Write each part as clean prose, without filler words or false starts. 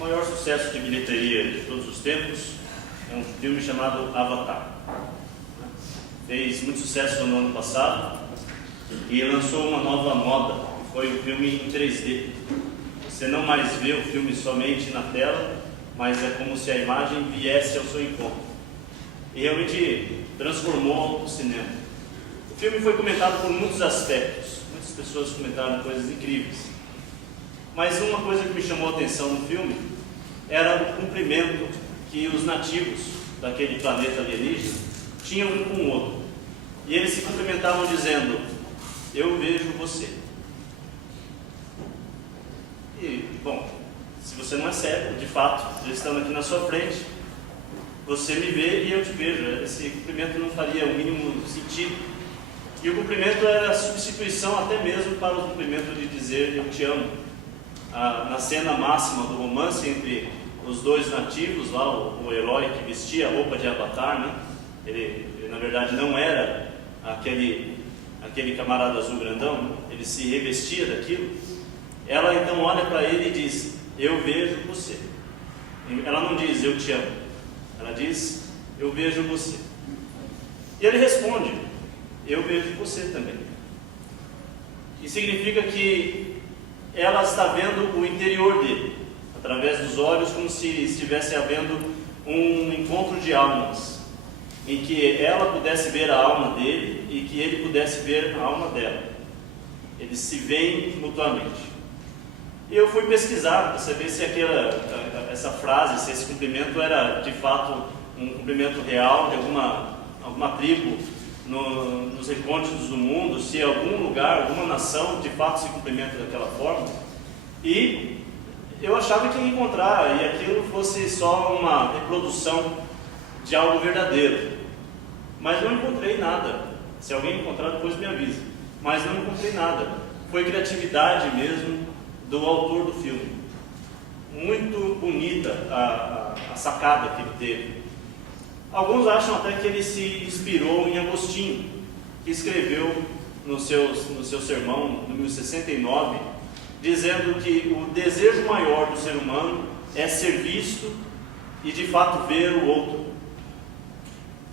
O maior sucesso de bilheteria de todos os tempos é um filme chamado Avatar. Fez muito sucesso no ano passado e lançou uma nova moda, que foi o filme em 3D. Você não mais vê o filme somente na tela, mas é como se a imagem viesse ao seu encontro. E realmente transformou o cinema. O filme foi comentado por muitos aspectos. Muitas pessoas comentaram coisas incríveis. Mas uma coisa que me chamou a atenção no filme era o cumprimento que os nativos daquele planeta alienígena tinham um com o outro. E eles se cumprimentavam dizendo: eu vejo você. E, bom, se você não é cego, de fato, já estando aqui na sua frente, você me vê e eu te vejo. Esse cumprimento não faria o mínimo sentido. E o cumprimento era a substituição até mesmo para o cumprimento de dizer eu te amo. Na cena máxima do romance entre os dois nativos, lá o herói que vestia a roupa de Avatar, né? Ele na verdade não era aquele camarada azul grandão, ele se revestia daquilo. Ela então olha para ele e diz: eu vejo você. Ela não diz eu te amo, ela diz eu vejo você. E ele responde: eu vejo você também. E significa que ela está vendo o interior dele, através dos olhos, como se estivesse havendo um encontro de almas, em que ela pudesse ver a alma dele e que ele pudesse ver a alma dela. Eles se veem mutuamente. E eu fui pesquisar para saber se essa frase, se esse cumprimento era de fato um cumprimento real de alguma tribo nos recônditos do mundo, se algum lugar, alguma nação de fato se cumprimenta daquela forma. E eu achava que ia encontrar, e aquilo fosse só uma reprodução de algo verdadeiro. Mas não encontrei nada. Se alguém encontrar, depois me avisa. Mas não encontrei nada. Foi criatividade mesmo do autor do filme. Muito bonita a sacada que ele teve. Alguns acham até que ele se inspirou em Agostinho, que escreveu no seu sermão, número 69, dizendo que o desejo maior do ser humano é ser visto e de fato ver o outro.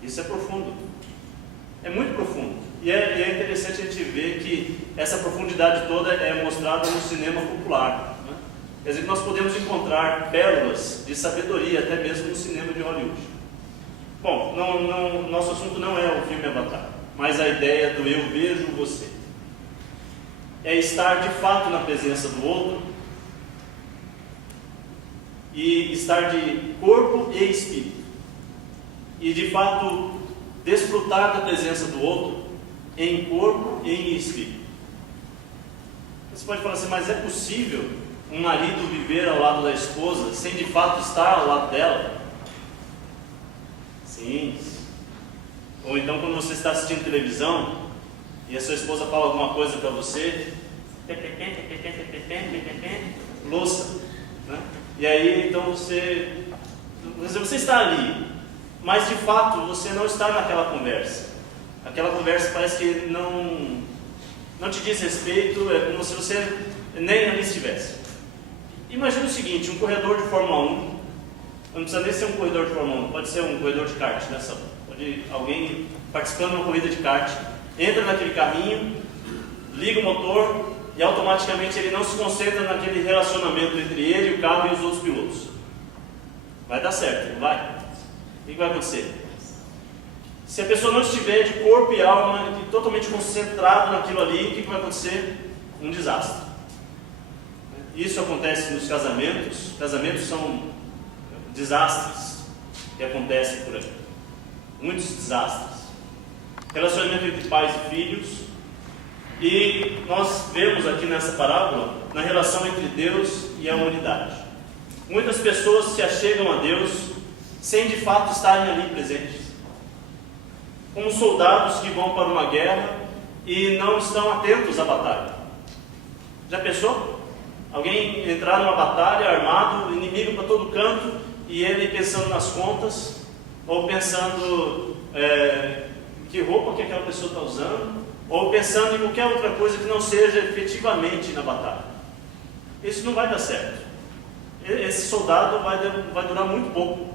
Isso é profundo, é muito profundo, e é interessante a gente ver que essa profundidade toda é mostrada no cinema popular, né? Quer dizer que nós podemos encontrar pérolas de sabedoria até mesmo no cinema de Hollywood. Bom, nosso assunto não é o filme Avatar, mas a ideia do eu vejo você. É estar de fato na presença do outro e estar de corpo e espírito. E de fato desfrutar da presença do outro em corpo e em espírito. Você pode falar assim, mas é possível um marido viver ao lado da esposa sem de fato estar ao lado dela? Sim. Ou então quando você está assistindo televisão e a sua esposa fala alguma coisa para você, louça, né? E aí então você está ali, mas de fato você não está naquela conversa. Aquela conversa parece que não te diz respeito, é como se você nem ali estivesse. Imagina o seguinte, um corredor de Fórmula 1, não precisa nem ser um corredor de Fórmula 1, pode ser um corredor de kart, né? Pode alguém participando de uma corrida de kart, entra naquele carrinho, liga o motor e automaticamente ele não se concentra naquele relacionamento entre ele, o carro e os outros pilotos. Vai dar certo, não vai? O que vai acontecer? Se a pessoa não estiver de corpo e alma totalmente concentrado naquilo ali, o que vai acontecer? Um desastre. Isso acontece nos casamentos. Casamentos são desastres que acontecem por aí. Muitos desastres. Relacionamento entre pais e filhos. E nós vemos aqui nessa parábola, na relação entre Deus e a humanidade. Muitas pessoas se achegam a Deus sem de fato estarem ali presentes. Como soldados que vão para uma guerra e não estão atentos à batalha. Já pensou? Alguém entrar numa batalha armado, inimigo para todo canto, e ele pensando nas contas, ou pensando que roupa que aquela pessoa está usando, ou pensando em qualquer outra coisa que não seja efetivamente na batalha. Isso não vai dar certo. esse soldado vai durar muito pouco.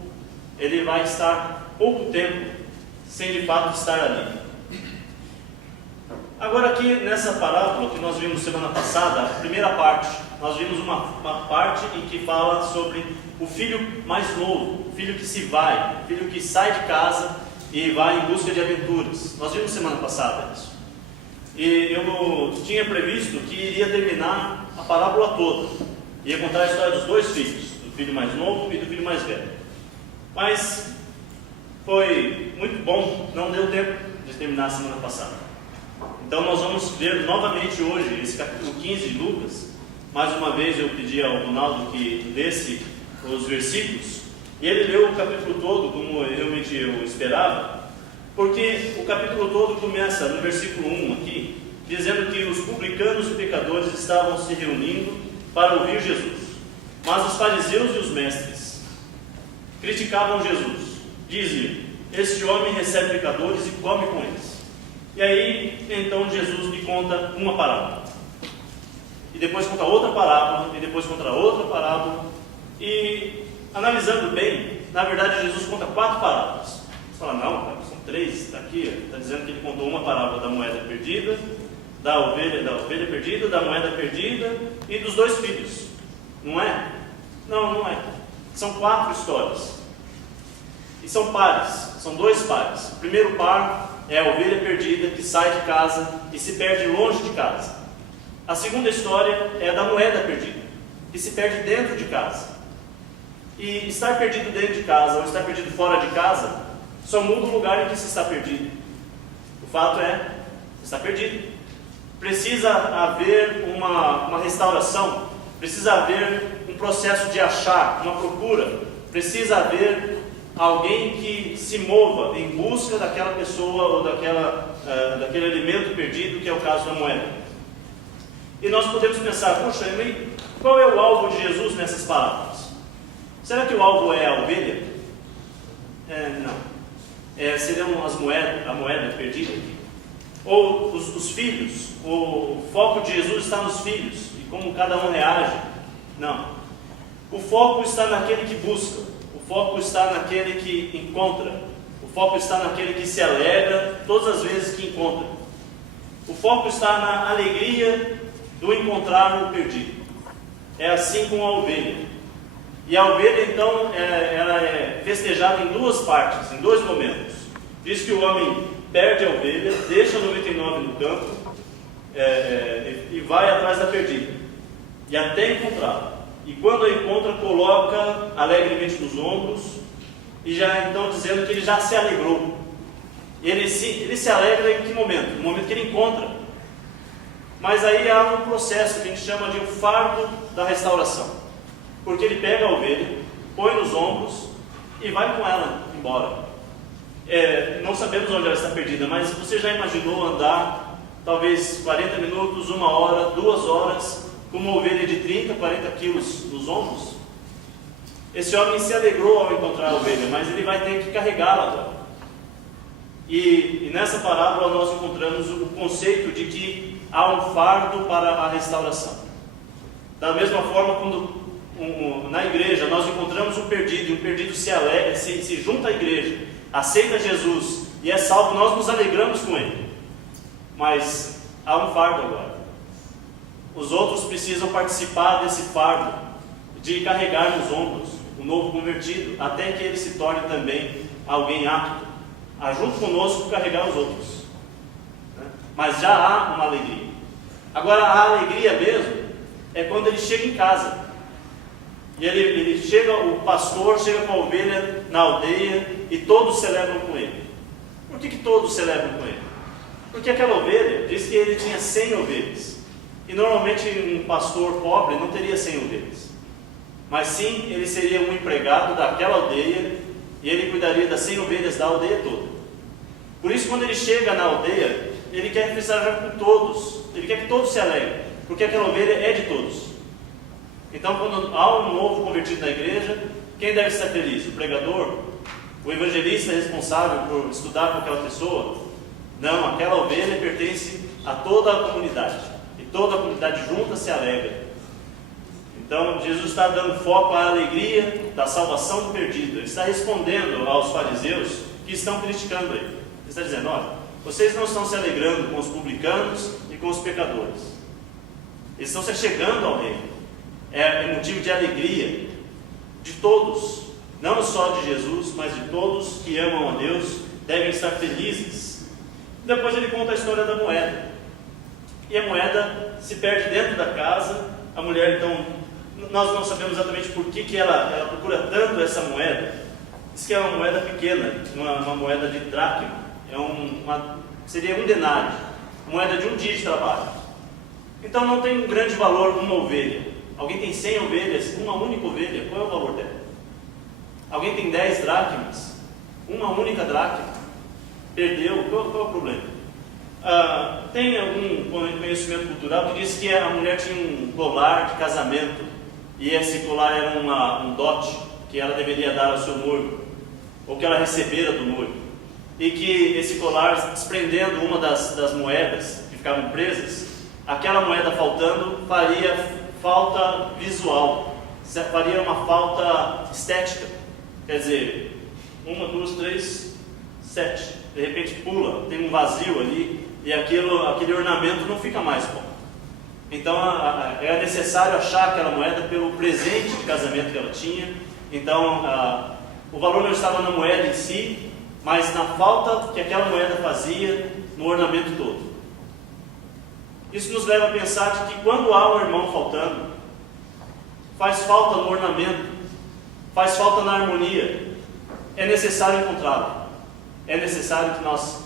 Ele vai estar pouco tempo sem de fato estar ali. Agora aqui nessa parábola que nós vimos semana passada, a primeira parte, nós vimos uma parte em que fala sobre o filho mais novo, o filho que se vai, o filho que sai de casa e vai em busca de aventuras. Nós vimos semana passada isso. E eu tinha previsto que iria terminar a parábola toda. Ia contar a história dos dois filhos, do filho mais novo e do filho mais velho. Mas foi muito bom, não deu tempo de terminar a semana passada. Então nós vamos ver novamente hoje esse capítulo 15 de Lucas. Mais uma vez eu pedi ao Ronaldo que lesse os versículos. E ele leu o capítulo todo, como realmente eu esperava, porque o capítulo todo começa no versículo 1 aqui, dizendo que os publicanos e pecadores estavam se reunindo para ouvir Jesus. Mas os fariseus e os mestres criticavam Jesus. Diziam: este homem recebe pecadores e come com eles. E aí, então, Jesus lhe conta uma parábola. E depois conta outra parábola, e depois conta outra parábola. E, analisando bem, na verdade, Jesus conta 4 parábolas. Você fala, não, cara, são 3, está aqui. Está dizendo que ele contou uma parábola da moeda perdida, da ovelha perdida, da moeda perdida e dos 2 filhos. Não é? Não, não é. São 4 histórias. E são pares, são 2 pares. O primeiro par é a ovelha perdida que sai de casa e se perde longe de casa. A segunda história é a da moeda perdida, que se perde dentro de casa. E estar perdido dentro de casa ou estar perdido fora de casa só muda o lugar em que se está perdido. O fato é, está perdido. Precisa haver uma restauração, precisa haver um processo de achar, uma procura, precisa haver alguém que se mova em busca daquela pessoa ou daquele elemento perdido, que é o caso da moeda. E nós podemos pensar, puxa, qual é o alvo de Jesus nessas parábolas? Será que o alvo é a ovelha? Não. Seriam as moedas, a moeda perdida aqui. Ou os filhos, o foco de Jesus está nos filhos, e como cada um reage. Não. O foco está naquele que busca. O foco está naquele que encontra. O foco está naquele que se alegra todas as vezes que encontra. O foco está na alegria do encontrar o perdido. É assim com a ovelha. E a ovelha, então, ela é festejada em 2 partes, em 2 momentos. Diz que o homem perde a ovelha, deixa 99 no campo e vai atrás da perdida. E até encontrá-la. E quando a encontra, coloca alegremente nos ombros, e já então dizendo que ele já se alegrou. Ele se alegra em que momento? No momento que ele encontra. Mas aí há um processo que a gente chama de o fardo da restauração. Porque ele pega a ovelha, põe nos ombros e vai com ela embora. Não sabemos onde ela está perdida, mas você já imaginou andar talvez 40 minutos, 1 hora, 2 horas, com uma ovelha de 30, 40 quilos nos ombros? Esse homem se alegrou ao encontrar a ovelha, mas ele vai ter que carregá-la agora. E nessa parábola nós encontramos o conceito de que há um fardo para a restauração. Da mesma forma, quando na igreja nós encontramos um perdido, e um perdido se alegra, se junta à igreja, aceita Jesus e é salvo, nós nos alegramos com ele. Mas há um fardo agora. Os outros precisam participar desse fardo, de carregar nos ombros o novo convertido, até que ele se torne também alguém apto a, junto conosco, carregar os outros. Mas já há uma alegria. Agora, a alegria mesmo é quando ele chega em casa. E ele chega, o pastor chega com a ovelha na aldeia e todos celebram com ele. Por que todos celebram com ele? Porque aquela ovelha, diz que ele tinha 100 ovelhas. E normalmente um pastor pobre não teria 100 ovelhas. Mas sim, ele seria um empregado daquela aldeia e ele cuidaria das 100 ovelhas da aldeia toda. Por isso, quando ele chega na aldeia, ele quer festejar com todos. Ele quer que todos se alegrem, porque aquela ovelha é de todos. Então, quando há um novo convertido na igreja, quem deve estar feliz? O pregador? O evangelista responsável por estudar com aquela pessoa? Não, aquela ovelha pertence a toda a comunidade. E toda a comunidade junta se alegra. Então, Jesus está dando foco à alegria da salvação do perdido. Ele está respondendo aos fariseus que estão criticando ele. Ele está dizendo: olha, vocês não estão se alegrando com os publicanos e com os pecadores. Eles estão se chegando ao reino. É motivo de alegria de todos, não só de Jesus, mas de todos que amam a Deus, devem estar felizes. Depois ele conta a história da moeda. E a moeda se perde dentro da casa. A mulher, então, nós não sabemos exatamente por que ela procura tanto essa moeda. Diz que é uma moeda pequena, uma moeda de dracma. Seria um denário, moeda de um dia de trabalho. Então não tem um grande valor uma ovelha. Alguém tem 100 ovelhas, uma única ovelha, qual é o valor dela? Alguém tem 10 dracmas, uma única dracma, perdeu, qual é o problema? Tem algum conhecimento cultural que diz que a mulher tinha um colar de casamento, e esse colar era um dote que ela deveria dar ao seu noivo, ou que ela recebera do noivo, e que esse colar, desprendendo uma das moedas que ficavam presas, aquela moeda faltando faria falta visual, faria uma falta estética. Quer dizer, 1, 2, 3, 7, de repente pula, tem um vazio ali, e aquele ornamento não fica mais bom. Então é necessário achar aquela moeda pelo presente de casamento que ela tinha. Então o valor não estava na moeda em si, mas na falta que aquela moeda fazia no ornamento todo. Isso nos leva a pensar que quando há um irmão faltando, faz falta no ornamento, faz falta na harmonia, é necessário encontrá-lo. É necessário que nós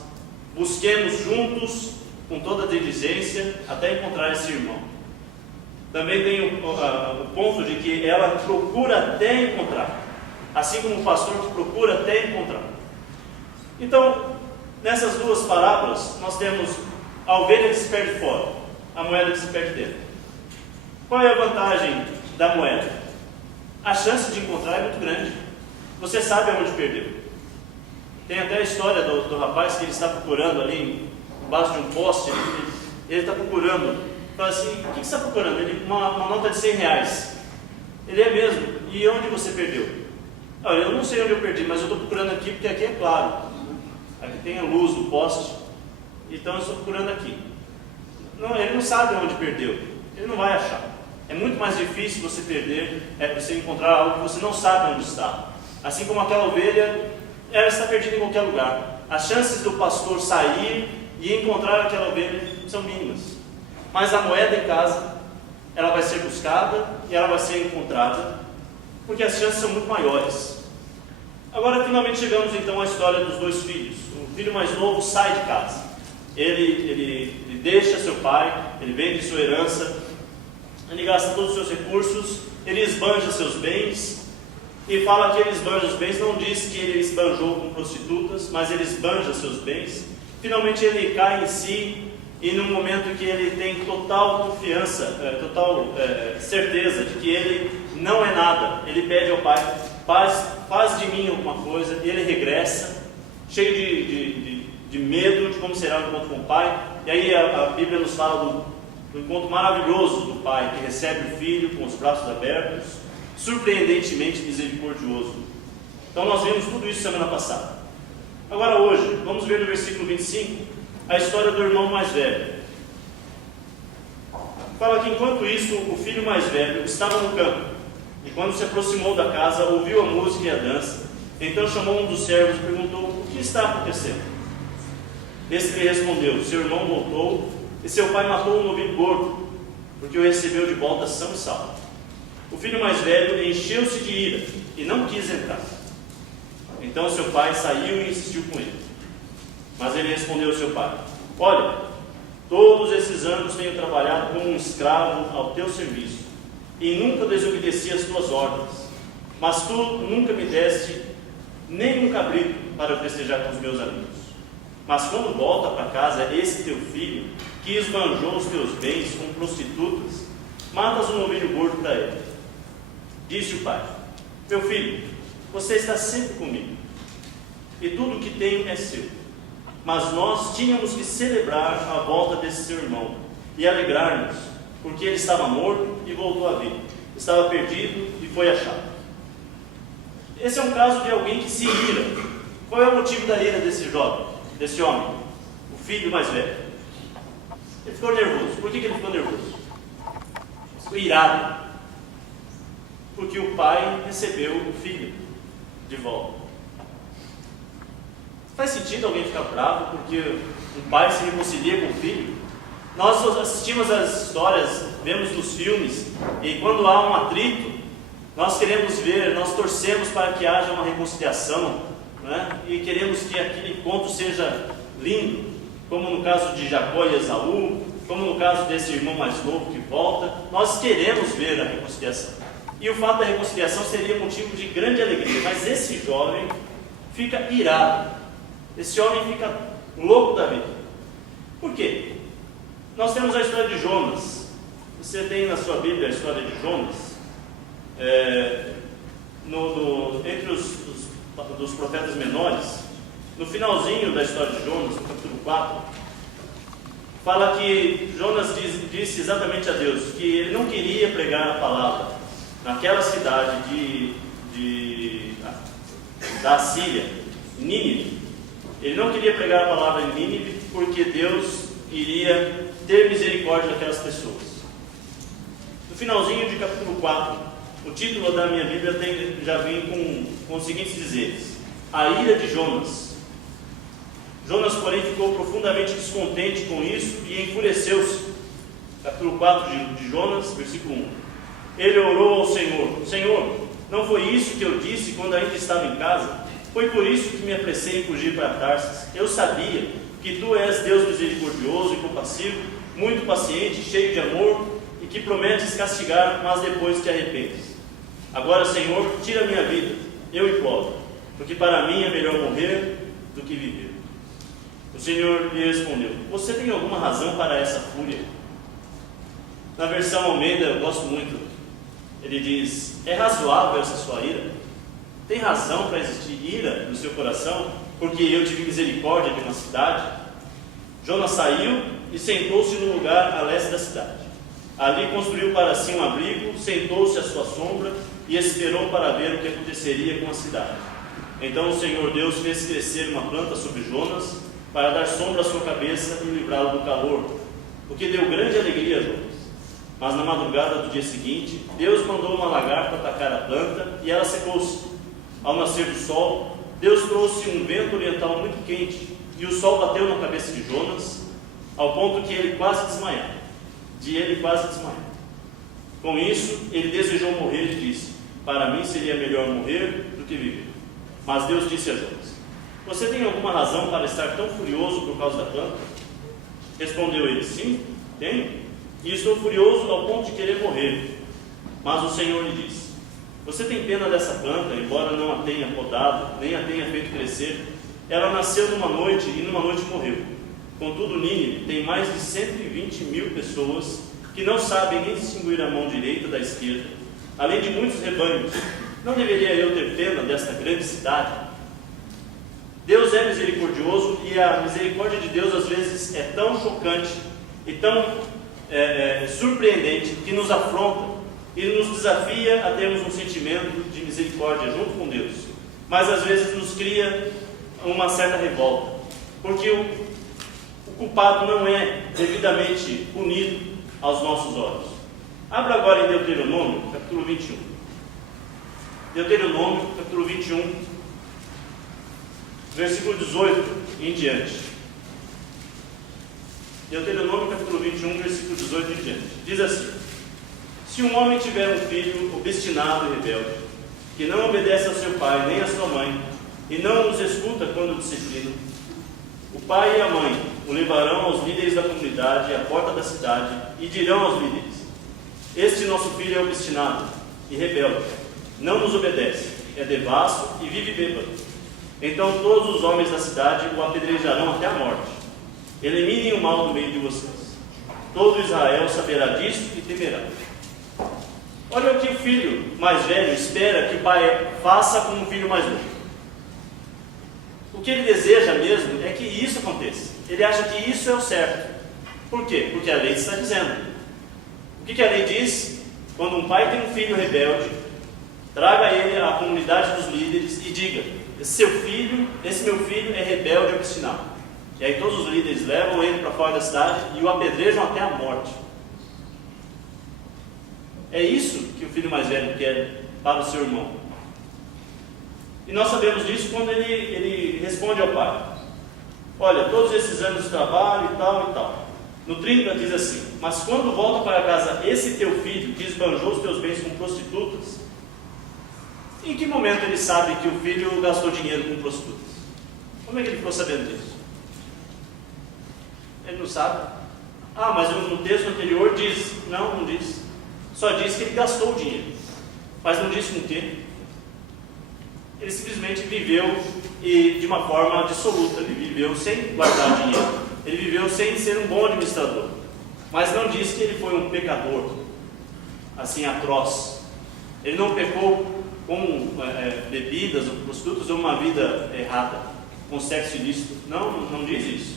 busquemos juntos, com toda a diligência, até encontrar esse irmão. Também tem o ponto de que ela procura até encontrar, assim como o pastor que procura até encontrar. Então, nessas duas parábolas, nós temos a ovelha que se perde fora, a moeda que se perde dentro. Qual é a vantagem da moeda? A chance de encontrar é muito grande. Você sabe aonde perdeu. Tem até a história do rapaz que ele está procurando ali, embaixo de um poste. Ele está procurando. Fala assim: o que você está procurando? Ele, uma nota de 100 reais. Ele: é mesmo? E onde você perdeu? Eu não sei onde eu perdi, mas eu estou procurando aqui porque aqui é claro. Aqui tem a luz do poste. Então eu estou procurando aqui. Não, ele não sabe onde perdeu. Ele não vai achar. É muito mais difícil você perder, você encontrar algo que você não sabe onde está. Assim como aquela ovelha, ela está perdida em qualquer lugar. As chances do pastor sair e encontrar aquela ovelha são mínimas. Mas a moeda em casa, ela vai ser buscada e ela vai ser encontrada, porque as chances são muito maiores. Agora finalmente chegamos então à história dos dois filhos. O filho mais novo sai de casa. Ele deixa seu pai, ele vende sua herança, ele gasta todos os seus recursos, ele esbanja seus bens. E fala que ele esbanja os bens, não diz que ele esbanjou com prostitutas, mas ele esbanja seus bens. Finalmente ele cai em si, e no momento em que ele tem total confiança, total certeza de que ele não é nada, ele pede ao pai: faz de mim alguma coisa. E ele regressa, cheio de medo de como será o encontro com o pai. E aí a Bíblia nos fala do encontro maravilhoso do pai, que recebe o filho com os braços abertos, surpreendentemente misericordioso. Então nós vimos tudo isso semana passada. Agora hoje, vamos ver no versículo 25, a história do irmão mais velho. Fala que enquanto isso, o filho mais velho estava no campo, e quando se aproximou da casa, ouviu a música e a dança. Então chamou um dos servos e perguntou: o que está acontecendo? Esse lhe respondeu: seu irmão voltou, e seu pai matou um novilho gordo, porque o recebeu de volta são e salvo. O filho mais velho encheu-se de ira e não quis entrar. Então seu pai saiu e insistiu com ele. Mas ele respondeu ao seu pai: olha, todos esses anos tenho trabalhado como um escravo ao teu serviço, e nunca desobedeci às tuas ordens. Mas tu nunca me deste nem um cabrito para eu festejar com os meus amigos. Mas quando volta para casa esse teu filho, que esbanjou os teus bens com prostitutas, matas um novilho gordo para ele. Disse o pai: meu filho, você está sempre comigo, e tudo o que tenho é seu. Mas nós tínhamos que celebrar a volta desse seu irmão, e alegrar-nos, porque ele estava morto e voltou à vida. estava perdido e foi achado. Esse é um caso de alguém que se ira. Qual é o motivo da ira desse jovem, desse homem? O filho mais velho. Ele ficou nervoso. Por que ele ficou nervoso? Ficou irado. Porque o pai recebeu o filho de volta. Faz sentido alguém ficar bravo porque um pai se reconcilia com o filho? Nós assistimos às histórias, vemos nos filmes, e quando há um atrito, nós queremos ver, nós torcemos para que haja uma reconciliação, né? E queremos que aquele encontro seja lindo, como no caso de Jacó e Esaú, como no caso desse irmão mais novo que volta. Nós queremos ver a reconciliação. E o fato da reconciliação seria motivo de grande alegria, mas esse jovem fica irado. Esse homem fica louco da vida. Por quê? Nós temos a história de Jonas. Você tem na sua Bíblia a história de Jonas. Entre dos profetas menores, no finalzinho da história de Jonas, no capítulo 4, fala que Jonas disse exatamente a Deus que ele não queria pregar a palavra naquela cidade da Síria, Nínive. Ele não queria pregar a palavra em Nínive porque Deus iria ter misericórdia daquelas pessoas. No finalzinho de capítulo 4, o título da minha Bíblia já vem com os seguintes dizeres: a ira de Jonas. Jonas, porém, ficou profundamente descontente com isso e enfureceu-se. Capítulo 4 de Jonas, versículo 1. Ele orou ao Senhor: Senhor, não foi isso que eu disse quando ainda estava em casa? Foi por isso que me apressei em fugir para Tarsis. Eu sabia que tu és Deus misericordioso e compassivo, muito paciente, cheio de amor, e que prometes castigar, mas depois te arrependes. Agora, Senhor, tira a minha vida, eu imploro, porque para mim é melhor morrer do que viver. O Senhor lhe respondeu: você tem alguma razão para essa fúria? Na versão Almeida, eu gosto muito, ele diz: é razoável essa sua ira? Tem razão para existir ira no seu coração, porque eu tive misericórdia de uma cidade? Jonas saiu e sentou-se no lugar a leste da cidade. Ali construiu para si um abrigo, sentou-se à sua sombra e esperou para ver o que aconteceria com a cidade. Então o Senhor Deus fez crescer uma planta sobre Jonas, para dar sombra à sua cabeça e livrá-lo do calor, o que deu grande alegria a Jonas. Mas na madrugada do dia seguinte, Deus mandou uma lagarta atacar a planta e ela secou-se. Ao nascer do sol, Deus trouxe um vento oriental muito quente e o sol bateu na cabeça de Jonas, ao ponto que ele quase desmaiou. Com isso, ele desejou morrer e disse: para mim seria melhor morrer do que viver. Mas Deus disse a Jonas: você tem alguma razão para estar tão furioso por causa da planta? Respondeu ele: sim, tenho, e estou furioso ao ponto de querer morrer. Mas o Senhor lhe disse: você tem pena dessa planta, embora não a tenha podado, nem a tenha feito crescer? Ela nasceu numa noite e numa noite morreu. Contudo, Nínive tem mais de 120 mil pessoas que não sabem nem distinguir a mão direita da esquerda, além de muitos rebanhos. Não deveria eu ter pena desta grande cidade? Deus é misericordioso e a misericórdia de Deus às vezes é tão chocante e tão surpreendente que nos afronta e nos desafia a termos um sentimento de misericórdia junto com Deus, mas às vezes nos cria uma certa revolta, porque o culpado não é devidamente punido aos nossos olhos. Abra agora em Deuteronômio, capítulo 21. Deuteronômio, capítulo 21, versículo 18 em diante. Deuteronômio, capítulo 21, versículo 18 em diante. Diz assim: se um homem tiver um filho obstinado e rebelde, que não obedece ao seu pai nem à sua mãe, e não os escuta quando disciplinam, o pai e a mãe o levarão aos líderes da comunidade à porta da cidade e dirão aos líderes: este nosso filho é obstinado e rebelde, não nos obedece, é devasso e vive bêbado. Então todos os homens da cidade o apedrejarão até a morte. Eliminem o mal do meio de vocês. Todo Israel saberá disso e temerá. Olha o que o filho mais velho espera que o pai faça com o filho mais novo. O que ele deseja mesmo é que isso aconteça. Ele acha que isso é o certo. Por quê? Porque a lei está dizendo. O que a lei diz? quando um pai tem um filho rebelde, traga ele à comunidade dos líderes e diga: esse meu filho é rebelde e obstinado. E aí todos os líderes levam ele para fora da cidade e o apedrejam até a morte. É isso que o filho mais velho quer para o seu irmão. E nós sabemos disso quando ele responde ao pai: olha, todos esses anos de trabalho e tal e tal. No 30 diz assim: mas quando volta para casa esse teu filho que esbanjou os teus bens com prostitutas, em que momento ele sabe que o filho gastou dinheiro com prostitutas? Como é que ele ficou sabendo disso? Ele não sabe. Ah, mas no texto anterior diz. Não diz. Só diz que ele gastou o dinheiro, mas não diz com o quê. Ele simplesmente viveu de uma forma dissoluta. Ele viveu sem guardar dinheiro. Ele viveu sem ser um bom administrador. Mas não diz que ele foi um pecador, assim, atroz. Ele não pecou com bebidas ou prostitutas ou uma vida errada, com sexo ilícito. Não diz isso.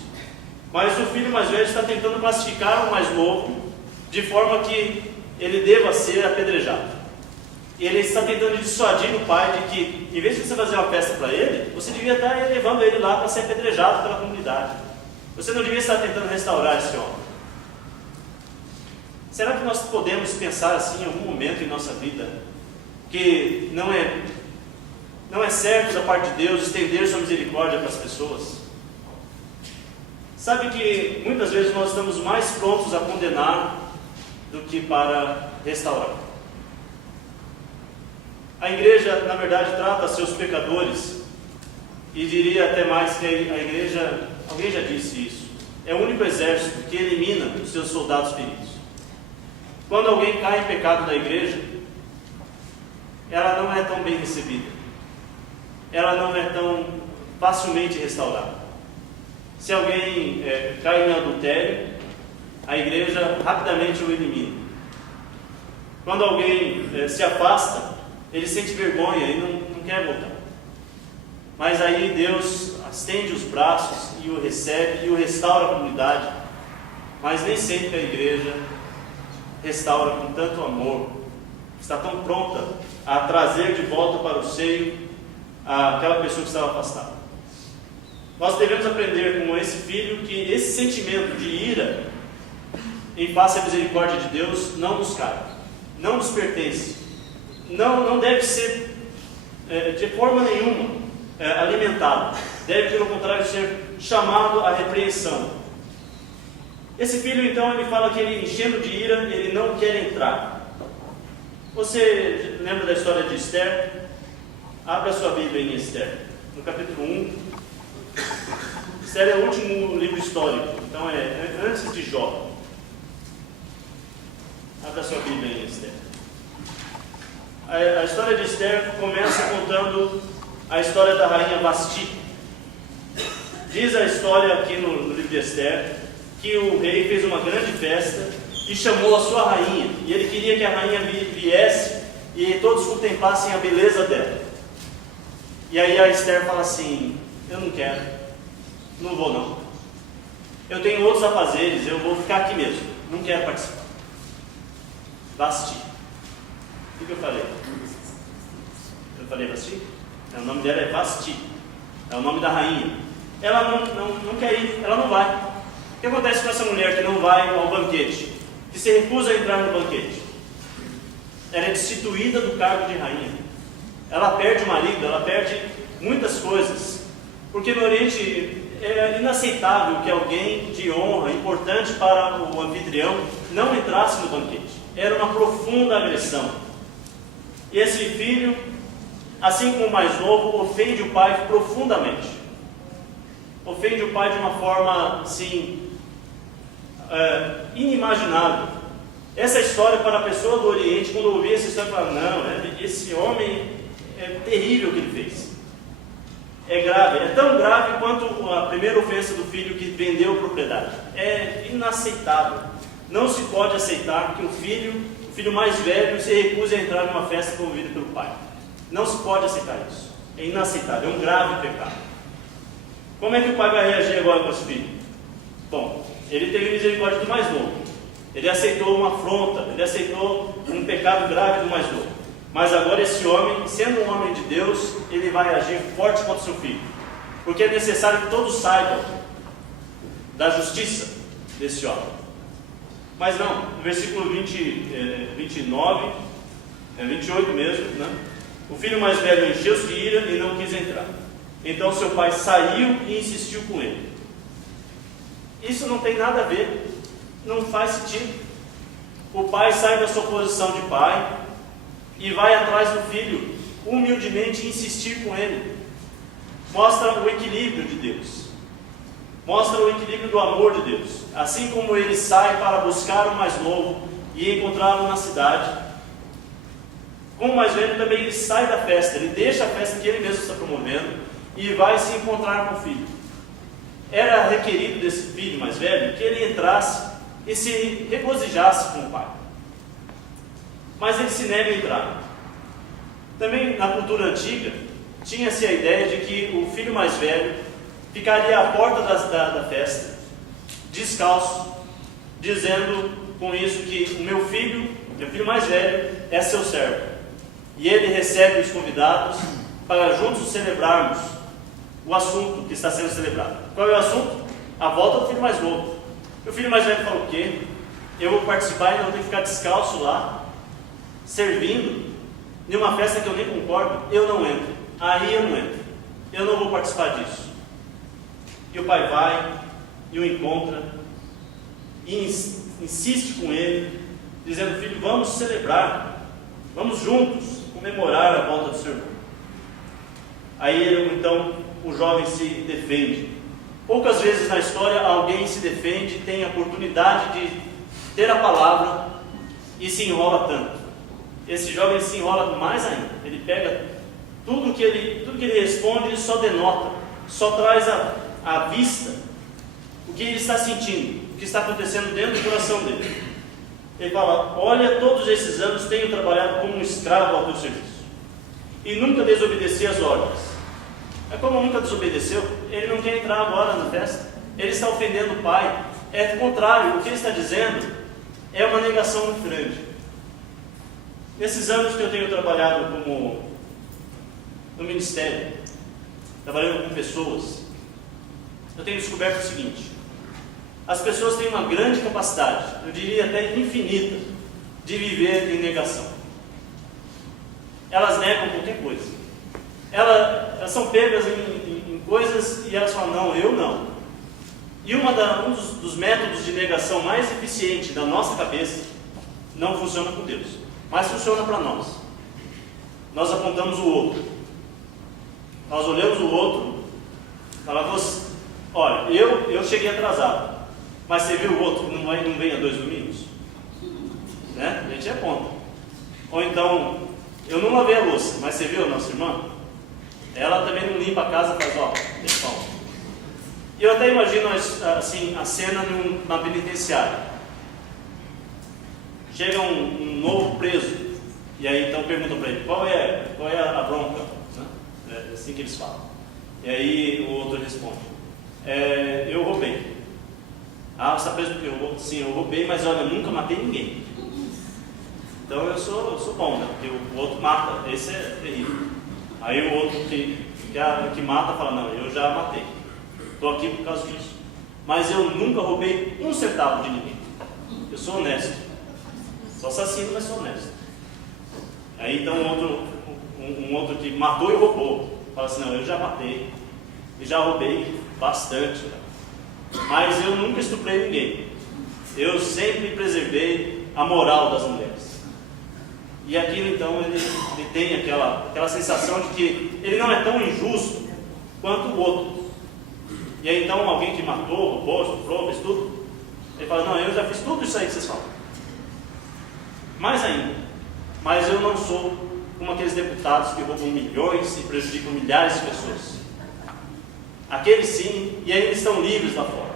Mas o filho mais velho está tentando classificar o mais novo de forma que ele deva ser apedrejado. E ele está tentando dissuadir o pai de que, em vez de você fazer uma festa para ele, você devia estar levando ele lá para ser apedrejado pela comunidade. Você não devia estar tentando restaurar esse homem. Será que nós podemos pensar assim em algum momento em nossa vida que não é certo da parte de Deus estender sua misericórdia para as pessoas? Sabe que muitas vezes nós estamos mais prontos a condenar do que para restaurar. A igreja, na verdade, trata seus pecadores, e diria até mais que a igreja, alguém já disse isso, é o único exército que elimina os seus soldados feridos. Quando alguém cai em pecado na igreja, ela não é tão bem recebida, ela não é tão facilmente restaurada. Se alguém cai em adultério, a igreja rapidamente o elimina. Quando alguém se afasta, ele sente vergonha e não quer voltar. Mas aí Deus estende os braços e o recebe e o restaura a comunidade. Mas nem sempre a igreja restaura com tanto amor, está tão pronta a trazer de volta para o seio aquela pessoa que estava afastada. Nós devemos aprender com esse filho que esse sentimento de ira em face à misericórdia de Deus não nos cabe, não nos pertence, não deve ser de forma nenhuma alimentado, deve pelo contrário ser chamado à repreensão. Esse filho então ele fala que ele, enchendo de ira, ele não quer entrar. Você lembra da história de Esther? Abra sua Bíblia em Esther, no capítulo 1. Esther é o último livro histórico, então é antes de Jó. Abra sua Bíblia em Esther. A história de Esther começa contando a história da rainha Vasti. Diz a história aqui no livro de Esther que o rei fez uma grande festa e chamou a sua rainha, e ele queria que a rainha viesse e todos contemplassem a beleza dela. E aí a Esther fala assim: eu não quero, não vou não, eu tenho outros afazeres, eu vou ficar aqui mesmo, não quero participar. Vasti. O que eu falei? Eu falei Vasti? O nome dela é Vasti, é o nome da rainha. Ela não quer ir, ela não vai. O que acontece com essa mulher que não vai ao banquete, que se recusa a entrar no banquete? Ela é destituída do cargo de rainha. Ela perde o marido, ela perde muitas coisas, porque no Oriente é inaceitável que alguém de honra, importante para o anfitrião, não entrasse no banquete. Era uma profunda agressão. E esse filho, assim como o mais novo, ofende o pai profundamente. Ofende o pai de uma forma assim inimaginável. Essa história, para a pessoa do Oriente, quando ouvia essa história, fala: não, esse homem é terrível o que ele fez. É grave, é tão grave quanto a primeira ofensa do filho que vendeu a propriedade. É inaceitável. Não se pode aceitar que o filho mais velho se recuse a entrar numa festa promovida pelo pai. Não se pode aceitar isso. É inaceitável, é um grave pecado. Como é que o pai vai reagir agora com esse filho? Bom, ele teve misericórdia do mais novo. Ele aceitou uma afronta, ele aceitou um pecado grave do mais novo. Mas agora esse homem, sendo um homem de Deus, ele vai agir forte contra seu filho. Porque é necessário que todos saibam da justiça desse homem. Mas não, no versículo 29, 28 mesmo, né? O filho mais velho encheu-se de ira e não quis entrar. Então seu pai saiu e insistiu com ele. Isso não tem nada a ver, não faz sentido. O pai sai da sua posição de pai e vai atrás do filho, humildemente insistir com ele. Mostra o equilíbrio de Deus, mostra o equilíbrio do amor de Deus. Assim como ele sai para buscar o mais novo e encontrá-lo na cidade, com o mais velho também ele sai da festa, ele deixa a festa que ele mesmo está promovendo e vai se encontrar com o filho. Era requerido desse filho mais velho que ele entrasse e se regozijasse com o pai. Mas ele se nega a entrar. Também na cultura antiga, tinha-se a ideia de que o filho mais velho ficaria à porta da festa, descalço, dizendo com isso que o meu filho mais velho, é seu servo. E ele recebe os convidados para juntos celebrarmos o assunto que está sendo celebrado. Qual é o assunto? A volta do filho mais novo. E o filho mais velho falou: o quê? Eu vou participar e não tenho que ficar descalço lá, servindo, em uma festa que eu nem concordo? Eu não entro. Aí eu não entro. Eu não vou participar disso. E o pai vai e o encontra e insiste com ele, dizendo: filho, vamos celebrar, vamos juntos comemorar a volta do seu irmão. Aí então o jovem se defende. Poucas vezes na história alguém se defende e tem a oportunidade de ter a palavra e se enrola tanto. Esse jovem se enrola mais ainda. Ele pega tudo que ele responde, ele só denota, só traz à vista o que ele está sentindo, o que está acontecendo dentro do coração dele. Ele fala: olha, todos esses anos tenho trabalhado como um escravo ao teu serviço e nunca desobedeci às ordens. É como nunca desobedeceu, ele não quer entrar agora na festa. Ele está ofendendo o pai. É o contrário, o que ele está dizendo é uma negação muito grande. Nesses anos que eu tenho trabalhado no ministério, trabalhando com pessoas, eu tenho descoberto o seguinte: as pessoas têm uma grande capacidade, eu diria até infinita, de viver em negação. Elas negam qualquer coisa. Elas são pegas em coisas e elas falam: não, eu não. E um dos métodos de negação mais eficiente da nossa cabeça não funciona com Deus, mas funciona para nós. Nós apontamos o outro. Nós olhamos o outro e falamos: olha, eu cheguei atrasado, mas você viu o outro que não vem há 2 domingos? Né? A gente aponta. Ou então: eu não lavei a louça, mas você viu a nossa irmã? Ela também não limpa a casa, faz deixa pau. E eu até imagino assim, a cena na penitenciária. Chega um novo preso, e aí então perguntam para ele: qual é a bronca? Né? É assim que eles falam. E aí o outro responde: eu roubei. Ah, você está preso porque eu roubei? Sim, eu roubei, mas olha, eu nunca matei ninguém. Então eu sou bom, né? Porque o outro mata, esse é terrível. Aí o outro que mata fala: não, eu já matei, estou aqui por causa disso, mas eu nunca roubei 1 centavo de ninguém, eu sou honesto, sou assassino, mas sou honesto. Aí então um outro que matou e roubou fala assim: não, eu já matei e já roubei bastante, mas eu nunca estuprei ninguém, eu sempre preservei a moral das mulheres. E aquilo então ele tem aquela sensação de que ele não é tão injusto quanto o outro. E aí então alguém que matou, roubou, estuprou, fez tudo, ele fala: não, eu já fiz tudo isso aí que vocês falam. Mais ainda, mas eu não sou como aqueles deputados que roubam milhões e prejudicam milhares de pessoas. Aqueles sim, e aí eles estão livres lá fora.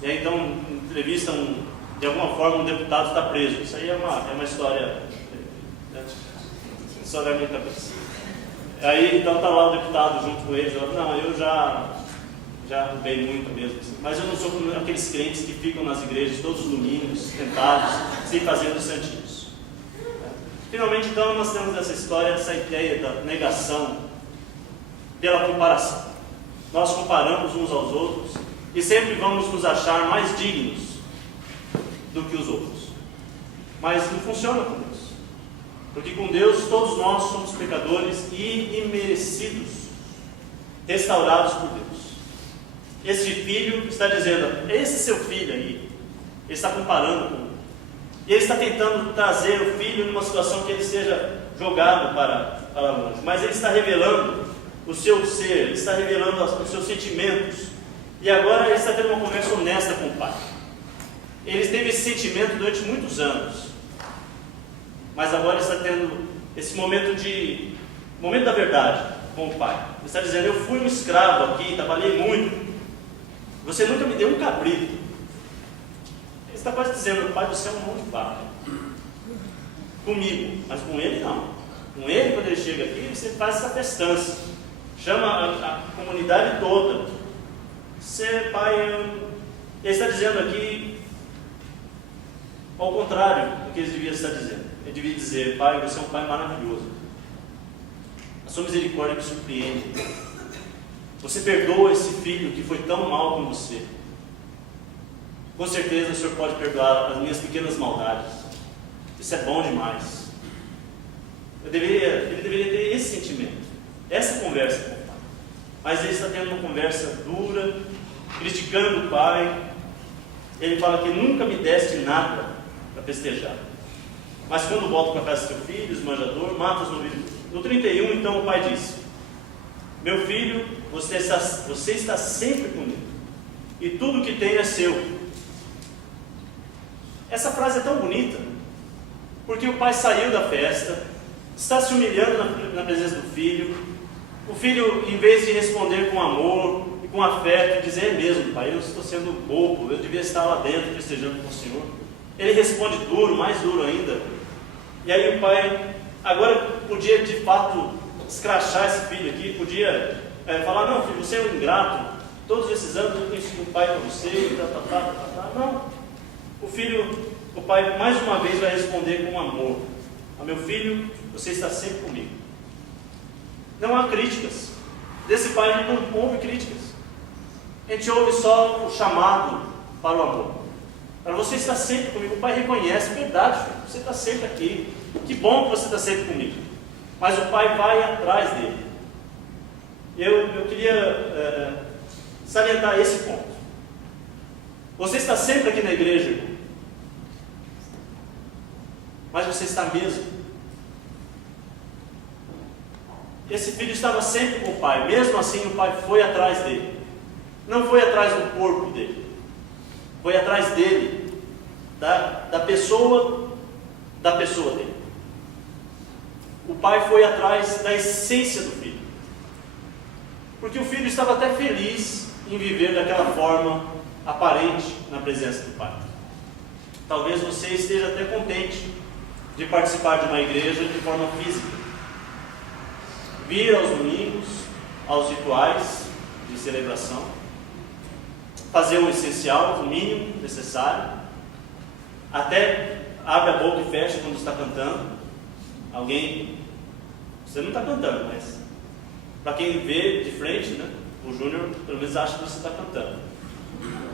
E aí então entrevistam, de alguma forma um deputado está preso. Isso aí é uma história só da minha cabeça. Aí então está lá o deputado junto com eles, fala: não, eu já já roubei muito mesmo, assim. Mas eu não sou como aqueles crentes que ficam nas igrejas todos os domingos, sentados, sem fazer os santinhos. Finalmente, então, nós temos essa história, essa ideia da negação pela comparação. Nós comparamos uns aos outros e sempre vamos nos achar mais dignos do que os outros. Mas não funciona com Deus. Porque com Deus todos nós somos pecadores e imerecidos, restaurados por Deus. Este filho está dizendo, esse seu filho aí, ele está comparando com e ele está tentando trazer o filho numa situação que ele seja jogado para longe. Mas ele está revelando o seu ser, ele está revelando os seus sentimentos. E agora ele está tendo uma conversa honesta com o pai. Ele teve esse sentimento durante muitos anos. Mas agora ele está tendo esse momento da verdade com o pai. Ele está dizendo, eu fui um escravo aqui, trabalhei muito. Você nunca me deu um cabrito. Ele está quase dizendo, pai, você é um mão de vaca. Comigo, mas com ele não. Com ele, quando ele chega aqui, você faz essa festança. Chama a comunidade toda. Você, pai, ele está dizendo aqui ao contrário do que ele devia estar dizendo. Ele devia dizer, pai, você é um pai maravilhoso. A sua misericórdia me surpreende. Você perdoa esse filho que foi tão mal com você. Com certeza o Senhor pode perdoar as minhas pequenas maldades. Isso é bom demais. Ele deveria ter esse sentimento, essa conversa com o pai. Mas ele está tendo uma conversa dura, criticando o pai. Ele fala que nunca me deste nada para festejar. Mas quando volta para a casa do seu filho, esmanjador, mata os novilhos. No 31, então o pai disse, meu filho, você está sempre comigo, e tudo que tenho é seu. Essa frase é tão bonita, porque o pai saiu da festa, está se humilhando na presença do filho. O filho, em vez de responder com amor e com afeto, dizer, é mesmo, pai, eu estou sendo bobo, eu devia estar lá dentro festejando com o Senhor. Ele responde duro, mais duro ainda. E aí o pai, agora podia de fato escrachar esse filho aqui, podia falar, não filho, você é um ingrato, todos esses anos eu tenho sido um pai para você, não. O pai mais uma vez vai responder com amor. Meu filho, você está sempre comigo. Não há críticas. Desse pai a gente não ouve críticas. A gente ouve só o chamado para o amor. Para você estar sempre comigo. O pai reconhece, verdade, filho, você está sempre aqui. Que bom que você está sempre comigo. Mas o pai vai atrás dele. Eu queria salientar esse ponto. Você está sempre aqui na igreja, irmão. Mas você está mesmo? Esse filho estava sempre com o pai. Mesmo assim o pai foi atrás dele. Não foi atrás do corpo dele. Foi atrás dele. Da pessoa dele. O pai foi atrás da essência do filho. Porque o filho estava até feliz em viver daquela forma aparente na presença do pai. Talvez você esteja até contente de participar de uma igreja de forma física. Vir aos domingos, aos rituais de celebração, fazer o essencial, o mínimo necessário, até abre a boca e fecha quando está cantando. Você não está cantando, mas para quem vê de frente, né, o Júnior pelo menos acha que você está cantando.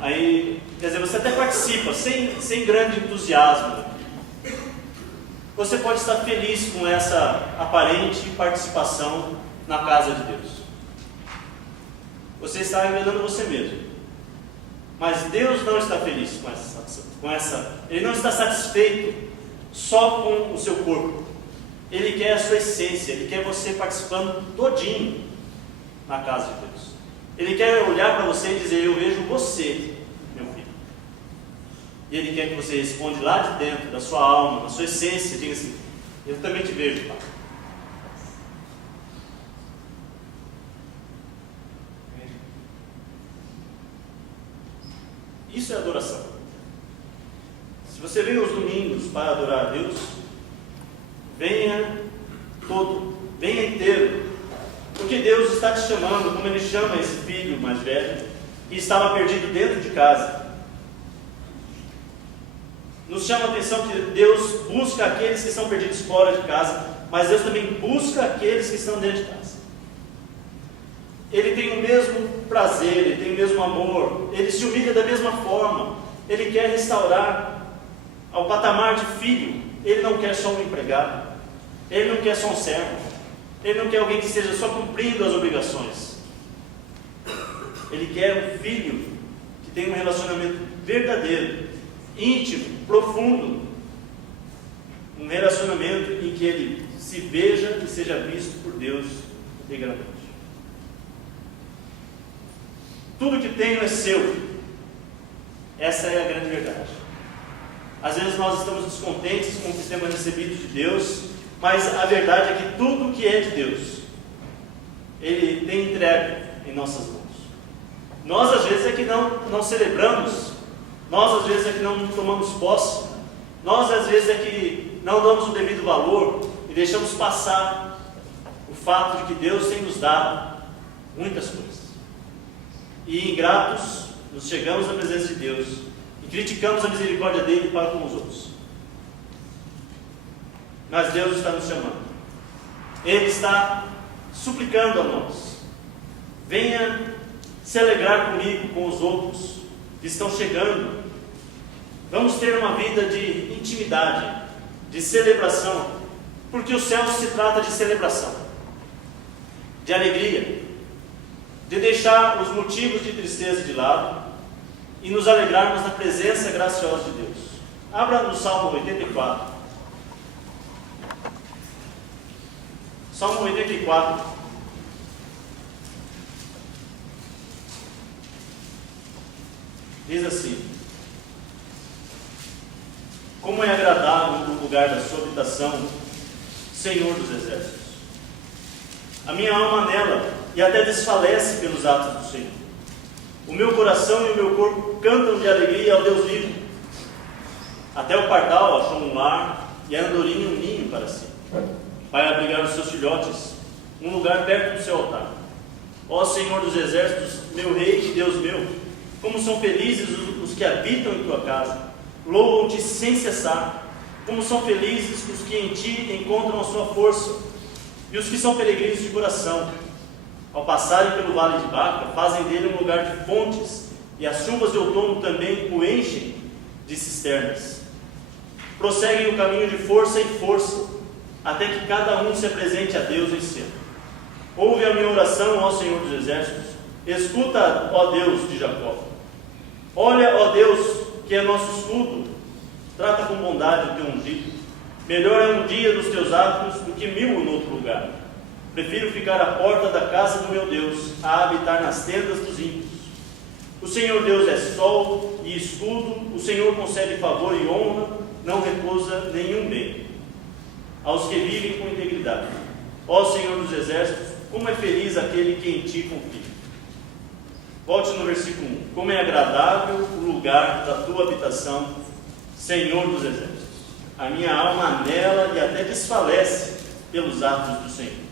Aí, quer dizer, você até participa, sem grande entusiasmo. Você pode estar feliz com essa aparente participação na casa de Deus. Você está revelando você mesmo. Mas Deus não está feliz com essa. Ele não está satisfeito só com o seu corpo. Ele quer a sua essência. Ele quer você participando todinho na casa de Deus. Ele quer olhar para você e dizer, eu vejo você, meu filho. E Ele quer que você responda lá de dentro, da sua alma, da sua essência, diga assim, eu também te vejo, pai. Isso é adoração. Se você vem aos domingos para adorar a Deus, venha inteiro. Porque Deus está te chamando, como Ele chama esse filho mais velho, que estava perdido dentro de casa. Nos chama a atenção que Deus busca aqueles que estão perdidos fora de casa, mas Deus também busca aqueles que estão dentro de casa. Ele tem o mesmo prazer, Ele tem o mesmo amor, Ele se humilha da mesma forma, Ele quer restaurar ao patamar de filho. Ele não quer só um empregado, Ele não quer só um servo, Ele não quer alguém que esteja só cumprindo as obrigações. Ele quer um filho que tenha um relacionamento verdadeiro, íntimo, profundo, um relacionamento em que ele se veja e seja visto por Deus integralmente. Tudo que tenho é seu. Essa é a grande verdade. Às vezes nós estamos descontentes com o que temos recebido de Deus, mas a verdade é que tudo que é de Deus, Ele tem entregue em nossas mãos. Nós às vezes é que não celebramos, nós às vezes é que não tomamos posse, nós às vezes é que não damos o devido valor e deixamos passar o fato de que Deus tem nos dado muitas coisas. E ingratos, nos chegamos à presença de Deus e criticamos a misericórdia dele para com os outros. Mas Deus está nos chamando. Ele está suplicando a nós: venha se alegrar comigo, com os outros que estão chegando. Vamos ter uma vida de intimidade, de celebração, porque o céu se trata de celebração, de alegria, de deixar os motivos de tristeza de lado e nos alegrarmos na presença graciosa de Deus. Abra no Salmo 84. Salmo 84. Diz assim: como é agradável o lugar da sua habitação, Senhor dos exércitos. A minha alma nela e até desfalece pelos atos do Senhor. O meu coração e o meu corpo cantam de alegria ao Deus vivo. Até o pardal achou um lar e a andorinha um ninho para si. Vai abrigar os seus filhotes, um lugar perto do seu altar. Ó Senhor dos exércitos, meu rei e Deus meu, como são felizes os que habitam em tua casa. Louvam-te sem cessar. Como são felizes os que em ti encontram a sua força, e os que são peregrinos de coração. Ao passarem pelo vale de Baca, fazem dele um lugar de fontes, e as chuvas de outono também o enchem de cisternas. Prosseguem o caminho de força em força, até que cada um se apresente a Deus em cena. Ouve a minha oração, ó Senhor dos exércitos. Escuta, ó Deus de Jacó. Olha, ó Deus, que é nosso escudo. Trata com bondade o teu ungido. Melhor é um dia dos teus atos do que 1000 em outro lugar. Prefiro ficar à porta da casa do meu Deus, a habitar nas tendas dos ímpios. O Senhor Deus é sol e escudo, o Senhor concede favor e honra, não recusa nenhum bem aos que vivem com integridade. Ó Senhor dos exércitos, como é feliz aquele que em ti confia. Volte no versículo 1. Como é agradável o lugar da tua habitação, Senhor dos exércitos. A minha alma anela e até desfalece pelos atos do Senhor.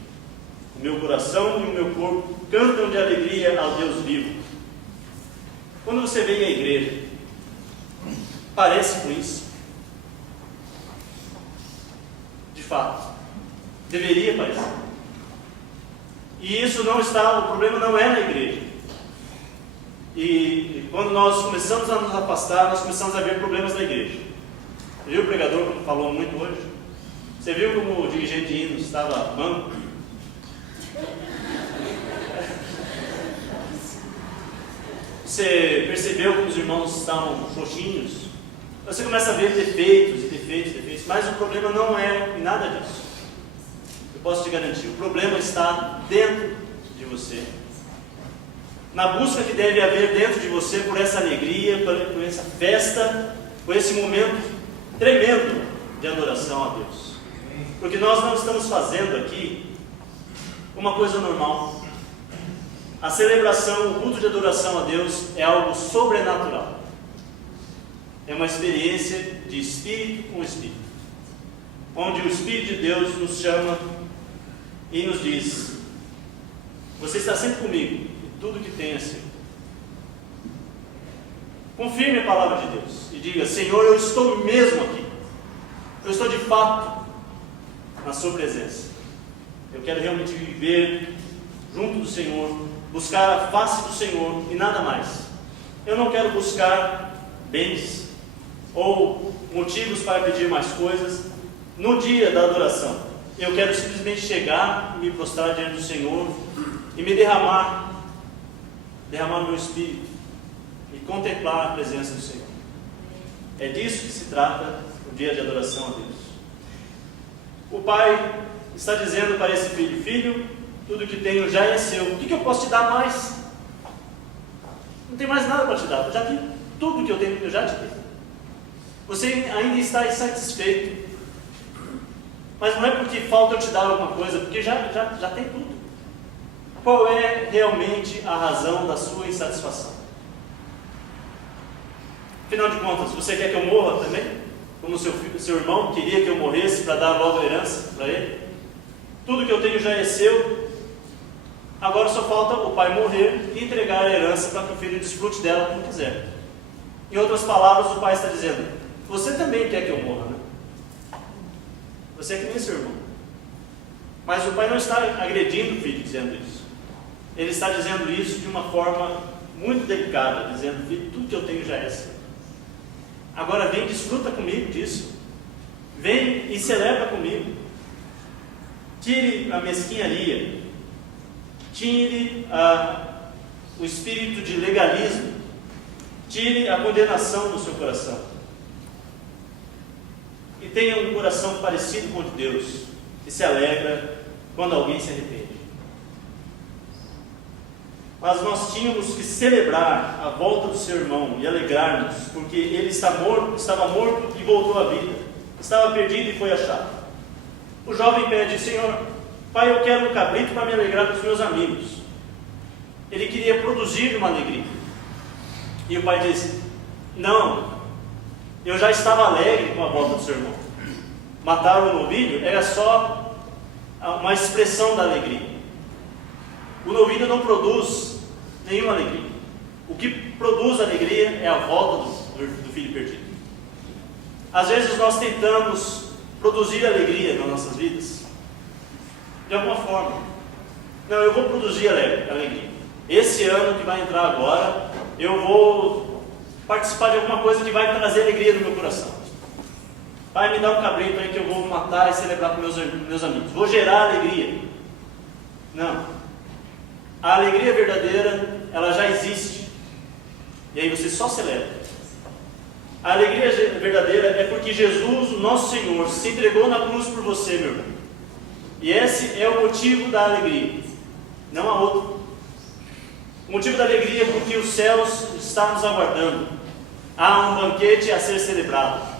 O meu coração e o meu corpo cantam de alegria ao Deus vivo. Quando você vem à igreja, parece com isso? De fato, deveria parecer. E isso não está, o problema não é na igreja. E quando nós começamos a nos afastar, nós começamos a ver problemas na igreja. Você viu o pregador que falou muito hoje? Você viu como o dirigente de hinos estava manco? Você percebeu como os irmãos estavam xoxinhos? Você começa a ver defeitos, mas o problema não é nada disso. Eu posso te garantir, o problema está dentro de você. Na busca que deve haver dentro de você por essa alegria, por essa festa, por esse momento tremendo de adoração a Deus. Porque nós não estamos fazendo aqui uma coisa normal. A celebração, o culto de adoração a Deus é algo sobrenatural. É uma experiência de espírito com espírito, onde o Espírito de Deus nos chama e nos diz: você está sempre comigo, e tudo que tem é seu. Confirme a palavra de Deus e diga: Senhor, eu estou mesmo aqui. Eu estou de fato na sua presença. Eu quero realmente viver junto do Senhor, buscar a face do Senhor e nada mais. Eu não quero buscar bens ou motivos para pedir mais coisas no dia da adoração. Eu quero simplesmente chegar e me prostrar diante do Senhor e me derramar no meu espírito e contemplar a presença do Senhor. É disso que se trata o dia de adoração a Deus. O pai está dizendo para esse filho: filho, tudo que tenho já é seu. O que eu posso te dar mais? Não tem mais nada para te dar. Eu já tenho tudo que eu tenho, eu já te dei. Você ainda está insatisfeito. Mas não é porque falta eu te dar alguma coisa, porque já tem tudo. Qual é realmente a razão da sua insatisfação? Afinal de contas, você quer que eu morra também? Como seu irmão queria que eu morresse para dar logo a herança para ele? Tudo que eu tenho já é seu. Agora só falta o pai morrer e entregar a herança para que o filho desfrute dela como quiser. Em outras palavras, o pai está dizendo: você também quer que eu morra, né? Você é que nem seu irmão. Mas o pai não está agredindo o filho dizendo isso. Ele está dizendo isso de uma forma muito delicada, dizendo: filho, tudo que eu tenho já é seu. Agora vem, desfruta comigo disso. Vem e celebra comigo. Tire a mesquinharia. Tire o espírito de legalismo. Tire a condenação do seu coração. E tenha um coração parecido com o de Deus, que se alegra quando alguém se arrepende. Mas nós tínhamos que celebrar a volta do seu irmão e alegrar-nos, porque ele estava morto e voltou à vida. Estava perdido e foi achado. O jovem pede: Senhor, pai, eu quero um cabrito para me alegrar com os meus amigos. Ele queria produzir uma alegria. E o pai disse: não, eu já estava alegre com a volta do seu irmão. Matar o novilho era só uma expressão da alegria. O novilho não produz nenhuma alegria. O que produz alegria é a volta do filho perdido. Às vezes nós tentamos produzir alegria nas nossas vidas, de alguma forma. Não, eu vou produzir alegria. Esse ano que vai entrar agora, eu vou participar de alguma coisa que vai trazer alegria no meu coração. Vai me dar um cabrito aí que eu vou matar e celebrar com meus amigos. Vou gerar alegria. Não. A alegria verdadeira, ela já existe. E aí você só celebra. A alegria verdadeira é porque Jesus, o nosso Senhor, se entregou na cruz por você, meu irmão. E esse é o motivo da alegria. Não há outro. O motivo da alegria é porque os céus estão nos aguardando. Há um banquete a ser celebrado.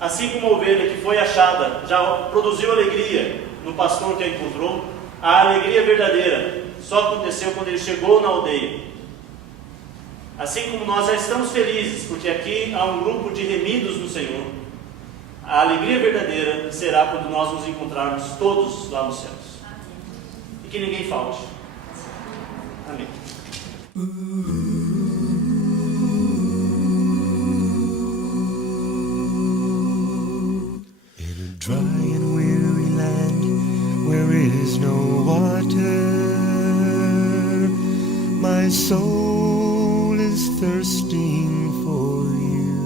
Assim como a ovelha que foi achada já produziu alegria no pastor que a encontrou, a alegria verdadeira só aconteceu quando ele chegou na aldeia. Assim como nós já estamos felizes, porque aqui há um grupo de remidos no Senhor, a alegria verdadeira será quando nós nos encontrarmos todos lá nos céus. E que ninguém falte. Amém. Dry and weary land where is no water, my soul is thirsting for you.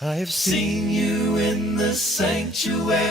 I have seen you in the sanctuary.